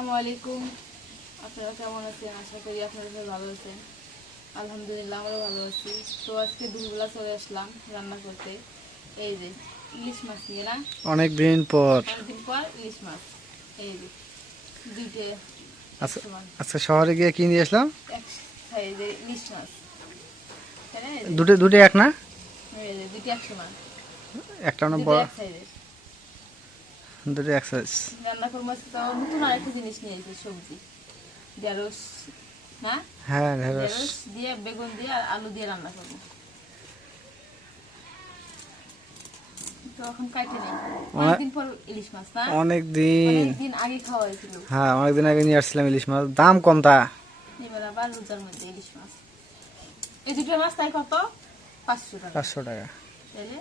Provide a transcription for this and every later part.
আসসালামু আলাইকুম। আপনারা কেমন আছেন? আশা করি আপনারা সবাই ভালো আছেন। আলহামদুলিল্লাহ আমরাও ভালো আছি। তো আজকে দুপুরবেলা চলে আসলাম রান্না করতে। এই যে ইলিশ মাছ নিয়ে না, অনেকদিন পর ইলিশ মাছ। এই যে দুইটে আজকে শহরে গিয়ে কি নিয়ে আসলাম? এক সাইজের ইলিশ মাছ। হ্যাঁ, এই যে দুটো দুটো এক না, এই যে দুইটা একশো মাছ, একটা না দুইটা বড়, এক সাইজের। দুটো এক সাইজ। রান্না করবো আজকে। তাও নতুন আরেকটা জিনিস নিয়ে এসেছে, সবজি ঢেঁড়স না, হ্যাঁ ঢেঁড়স। ঢেঁড়স দিয়ে বেগুন দিয়ে আর আলু দিয়ে রান্না করবো। তো এখন কাটে নেই, অনেকদিন পর ইলিশ মাছ না, অনেকদিন, অনেকদিন আগে খাওয়া হয়েছিল। হ্যাঁ অনেকদিন আগে নিয়ে আসছিলাম ইলিশ মাছ, দাম কম তা। এবার আবার রোজার মধ্যে ইলিশ মাছ। এই দুটো মাছ তাই কত? 500 টাকা। 500 টাকা। তাইলে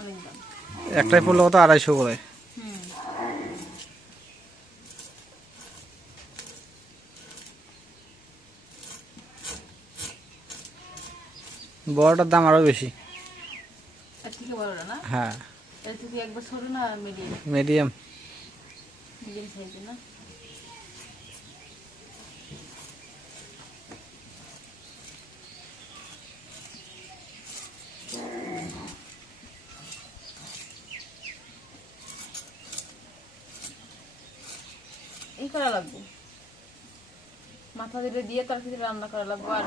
অনেক দাম। একটাই পড়লো কত? 250 করে। হুম, বড়টার দাম আরো বেশি। এর থেকে বড়টা না? হ্যাঁ এর থেকে একবার ছোট না মিডিয়াম? মিডিয়াম। মিডিয়াম সাইজের না? এই করা লাগবে, মাথা দিলে দিয়ে তার ভিতরে রান্না করা লাগবে, আর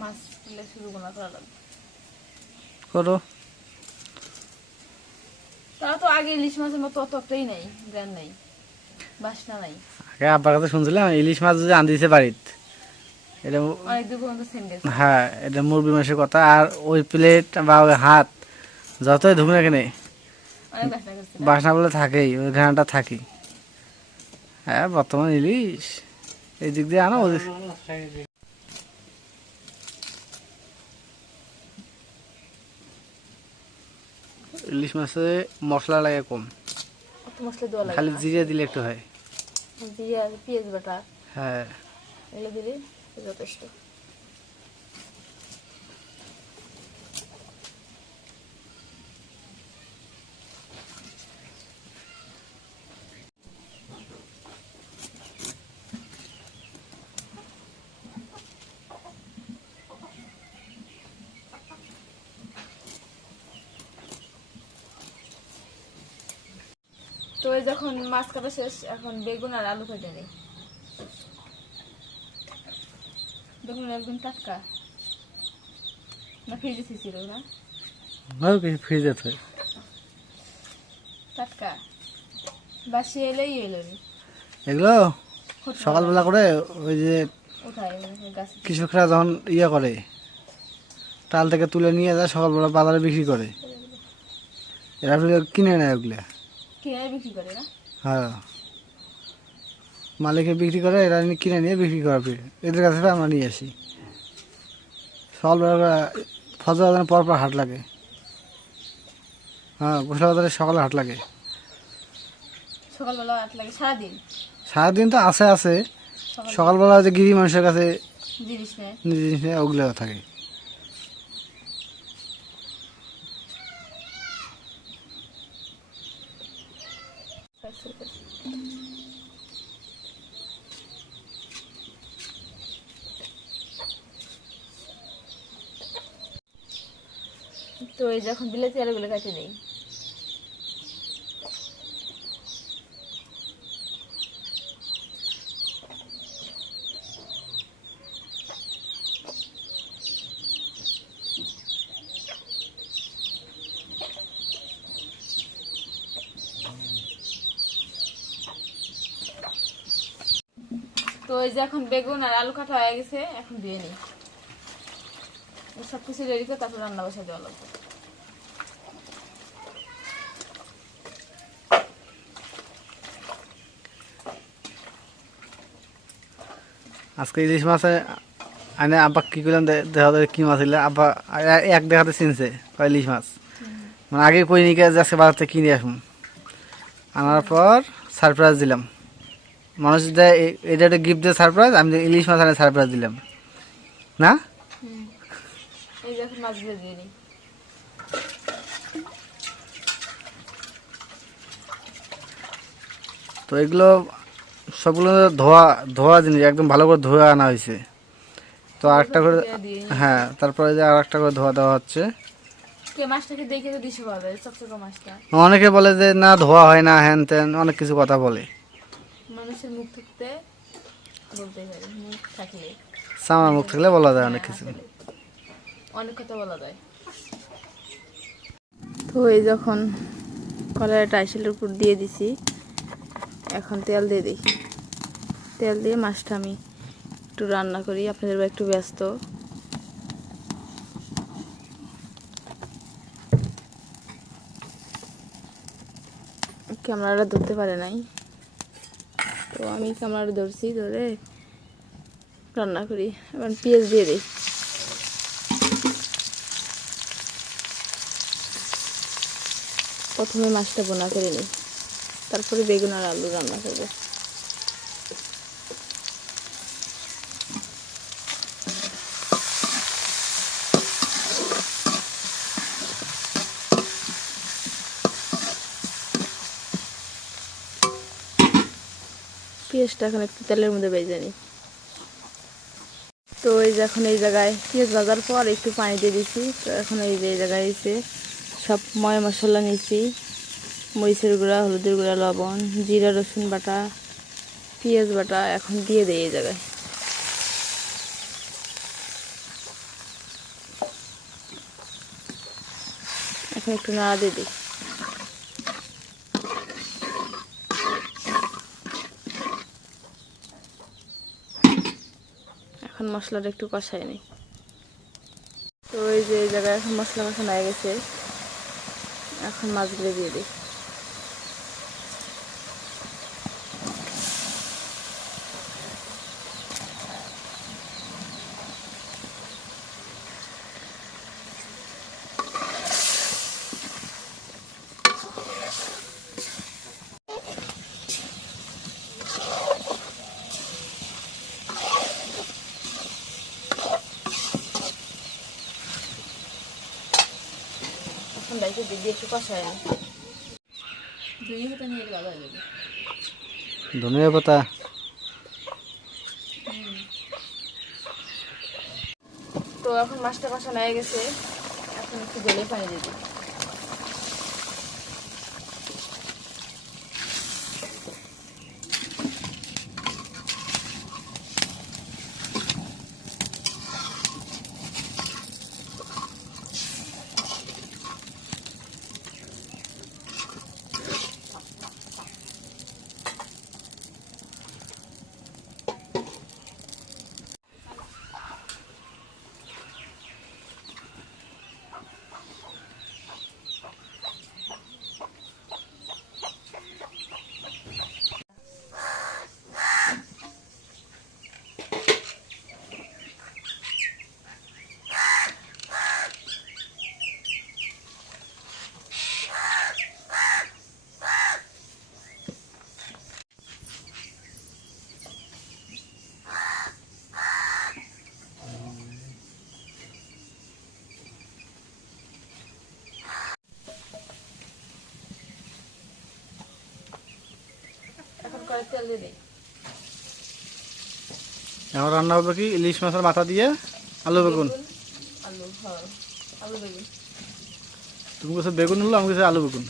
মাছ তুলে শুরু করা লাগবে। করো। তারা তো আগে ইলিশ মাছের মতো অতটাই নেই, ব্র্যান্ড নেই, বাসনা নাই। আগে আব্বার কাছে শুনছিলাম ইলিশ মাছ যদি আন দিয়েছে বাড়িত, এটা অনেক দূর পর্যন্ত সেন্ট গেছে। হ্যাঁ এটা মুরগি মাসের কথা। আর ওই প্লেট বা ওই হাত যতই ধুক না কেন, অনেক বাসনা করছে না? বাসনা বলে থাকেই, ওই ঘ্রাণটা থাকেই। হ্যাঁ বর্তমান ইলিশ এই দিক দিয়ে আনো, ওই ইলিশ মাছে মশলা লাগে কম, অত মশলা দেওয়া লাগে খালি না। জিরে দিলে একটু হয়। জিরে আর পেঁয়াজ বাটা হ্যাঁ এগুলো দিলে যথেষ্ট। তো এই যখন মাছ কাটা শেষ, এখন বেগুন আর আলু কেটে নিই। বেগুন একদম টাটকা না, ফ্রিজে ছিল না? ফ্রিজে থাকে টাটকা, বাসি এলেই এলো এগুলো। সকালবেলা করে ওই যে উঠায় গাছে। কৃষকরা যখন ইয়ে করে, টাল থেকে তুলে নিয়ে যায় সকালবেলা বাজারে বিক্রি করে, এরা কিনে নেয় ওগুলো। কিনে বিক্রি করে না? হ্যাঁ মালিকে বিক্রি করে, এরা কিনে নিয়ে বিক্রি করে, এদের কাছে আমরা নিয়ে আসি। সকালবেলা ফজর আজানের পর পর হাট লাগে। হ্যাঁ গোসলা বাজারে সকালে হাট লাগে। সকালবেলা 8 লাগে সারাদিন? সারাদিন তো আছে আছে, সকালবেলা যে গিরি মানুষের কাছে জিনিস নেয়। জিনিস নিয়ে ওগুলো থাকে। তো এই যখন বিলেতি আলুগুলো কাটে নেই। তো এই যে এখন বেগুন আর আলু কাটা হয়ে গেছে, এখন ধুয়ে নিই। সব কিছু রেডি করে তারপর রান্না বসা দেওয়া লাগবে। আজকে ইলিশ মাছে আনে আব্বা কি করলাম, দেখা কি মাছ ছিল আব্বা এক দেখাতে চিনছে ইলিশ মাছ। মানে আগে কই নিয়ে যাচ্ছে বাজার থেকে কিনে আসুন, আনার পর সারপ্রাইজ দিলাম। মানুষ দেয় এটা একটা গিফট দিয়ে সারপ্রাইজ, আমি ইলিশ মাছ আনে সারপ্রাইজ দিলাম না। এই যে এখন মাছগুলো দিয়ে নিই। তো এগুলো সবগুলো ধোয়া ধোয়া জিনিস, একদম ভালো করে ধোয়া আনা হয়েছে। তো আরেকটা করে, হ্যাঁ, তারপরে যে আর একটা করে ধোয়া দেওয়া হচ্ছে। মাছটাকে দেখে তো দিশে পাওয়া যায়, ছোট ছোট মাছটা। অনেকে বলে যে না ধোয়া হয় না, হ্যান ত্যান অনেক কিছু কথা বলে। মানুষের মুখ থাকতে বলতেই পারে, মুখ থাকলে সামার মুখ থাকলে বলা যায় অনেক হ্যাঁ, কিছু। আসলে অনেক কথা বলা যায়। তো এই যখন কলার টাইসেলের উপর দিয়ে দিছি, এখন তেল দিয়ে দিই। তেল দিয়ে মাছটা আমি একটু রান্না করি, আপনাদের একটু ব্যস্ত। ক্যামেরাটা ধরতে পারে নাই, তো আমি ক্যামেরাটা ধরছি, ধরে রান্না করি। এবার পেঁয়াজ দিয়ে দিই। প্রথমে মাছটা বোনা করে নিই, তারপরে বেগুন আর আলু রান্না করবো। পেঁয়াজটা এখন একটু তেলের মধ্যে ভেজে নিই। তো এই যে এখন এই জায়গায় পেঁয়াজ ভাজার পর একটু পানি দিয়ে দিচ্ছি। তো এখন এই যে এই জায়গায় এসে সব ময় মশলা নিয়েছি, মরিচের গুঁড়া, হলুদের গুঁড়া, লবণ, জিরা, রসুন বাটা, পেঁয়াজ বাটা এখন দিয়ে দিই এই জায়গায়। এখন একটু নাড়া দিয়ে দিই। এখন মশলাটা একটু কষাই নিই। তো এই যে এই জায়গায় এখন মশলা কষানো হয়ে গেছে, এখন মাছগুলো দিয়ে দিই। এখন ডাইকে দিয়ে একটু কষাই নিই। ধনিয়া পাতা, তো এখন মাছটা কষানো হয়ে গেছে, এখন একটু জলে পানি দিয়ে দিই। এখন করে তেল দিয়ে দিই। এখন রান্না হবে কি ইলিশ মাছের মাথা দিয়ে আলু বেগুন। আলু, হ্যাঁ, আলু বেগুন। তুমি কাছে বেগুন হলো, আমি কাছে আলু বেগুন।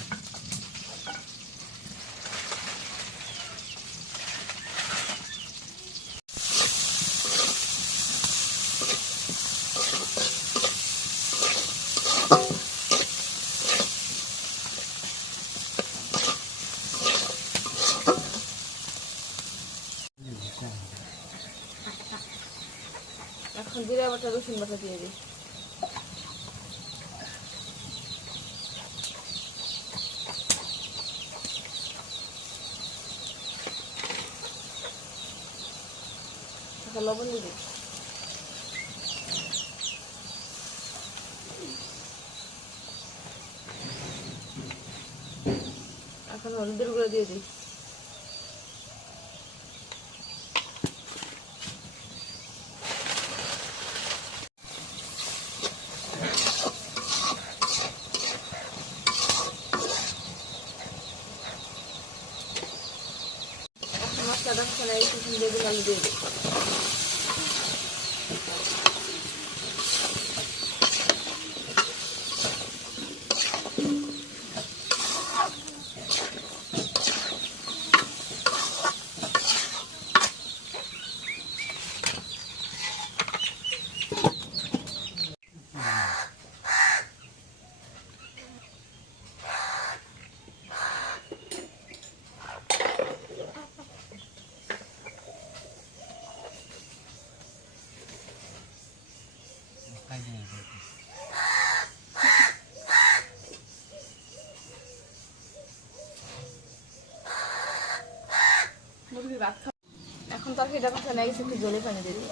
এখন জিরা বাটা, রসুন বাটা দিয়ে দিই। এখন লবণ দিয়ে দিই। এখন হলুদের গুঁড়ো দিয়ে দিই। আদা কষা লাগিয়েছি, বেগুন আলু দিয়ে দিই। এখন তরকারিটা কষা লাগিয়েছি, একটু জলে পানি দিয়ে দিই।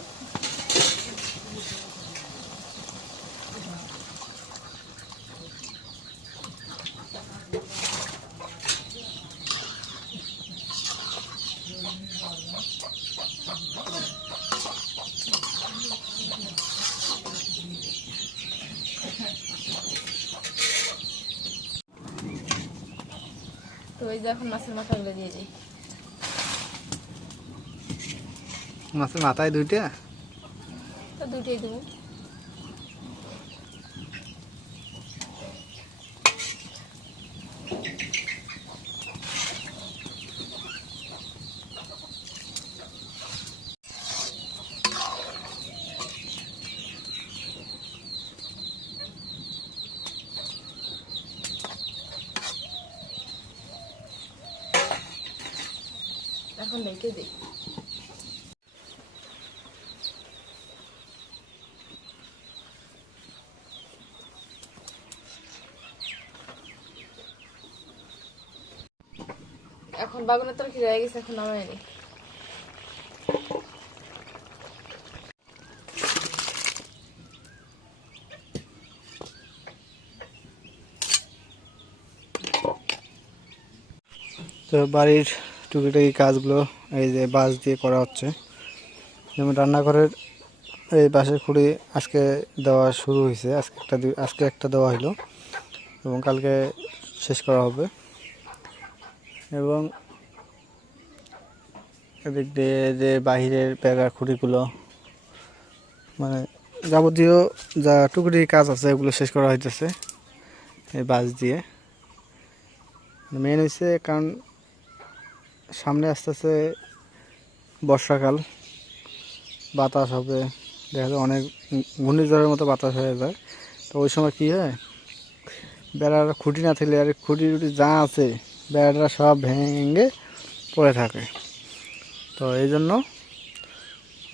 তো এই যে এখন মাছের মাথাগুলো দিয়ে দিই। মাছের মাথায় দুইটা, তো দুটোই দেবো। এখন ঢেকে দিই। এখন বাগুনের তরকারি হয়ে গেছে, এখন নামাই নিই। তো বাড়ির টুকিটাকি কাজগুলো এই যে বাঁশ দিয়ে করা হচ্ছে। যেমন রান্নাঘরের এই বাঁশের খুঁড়ি আজকে দেওয়া শুরু হয়েছে, আজকে একটা দেওয়া হলো এবং কালকে শেষ করা হবে। এবং এদিক দিয়ে যে বাহিরের প্যাগার খুঁড়িগুলো, মানে যাবতীয় যা টুকরি কাজ আছে এগুলো শেষ করা হইতেছে এই বাঁশ দিয়ে। মেন হয়েছে কারণ সামনে আস্তে আস্তে বর্ষাকাল, বাতাস হবে, দেখা যায় অনেক ঘূর্ণিঝড়ের মতো বাতাস হয়ে যায়। তো ওই সময় কী হয়, বেড়ার খুঁটি না থাকলে আর খুঁটি টুটি যা আছে বেড়াটা সব ভেঙে পড়ে থাকে। তো এই জন্য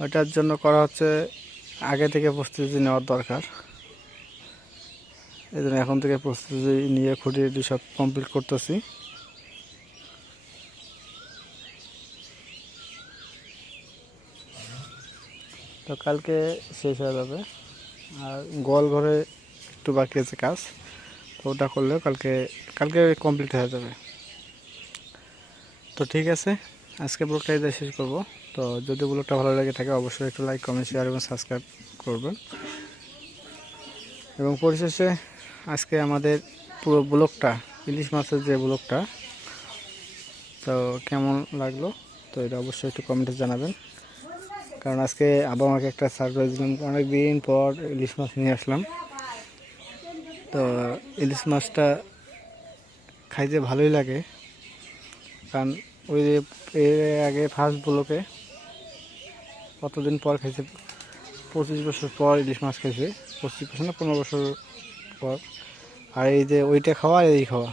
ওইটার জন্য করা হচ্ছে, আগে থেকে প্রস্তুতি নেওয়ার দরকার। এই জন্য এখন থেকে প্রস্তুতি নিয়ে খুঁটি সব কমপ্লিট করতেছি। তো কালকে শেষ হয়ে যাবে। আর গোয়াল ঘরে একটু বাকি আছে কাজ, তো ওটা করলেও কালকে কমপ্লিট হয়ে যাবে। তো ঠিক আছে, আজকে ব্লগটা এই শেষ করবো। তো যদি ব্লগটা ভালো লাগে থাকে অবশ্যই একটু লাইক, কমেন্ট, শেয়ার এবং সাবস্ক্রাইব করবেন। এবং পরিশেষে আজকে আমাদের পুরো ব্লগটা, ইলিশ মাছের যে ব্লগটা, তো কেমন লাগলো তো এটা অবশ্যই একটু কমেন্টে জানাবেন। কারণ আজকে আবার আমাকে একটা সারপ্রাইজ দিলাম, অনেক দিন পর ইলিশ মাছ নিয়ে আসলাম। তো ইলিশ মাছটা খাইতে ভালোই লাগে, কারণ ওই যে এর আগে ফার্স্ট ব্লকে কতদিন পর খাইছে, 25 বছর পর ইলিশ মাছ খাইছে, 25 বছর না 15 বছর পর। আর এই যে ওইটা খাওয়া আর এই খাওয়া।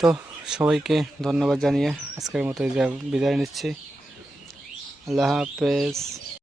তো সবাইকে ধন্যবাদ জানিয়ে আজকের মতো এই যে বিদায় নিচ্ছি। আল্লাহ হাফেজ।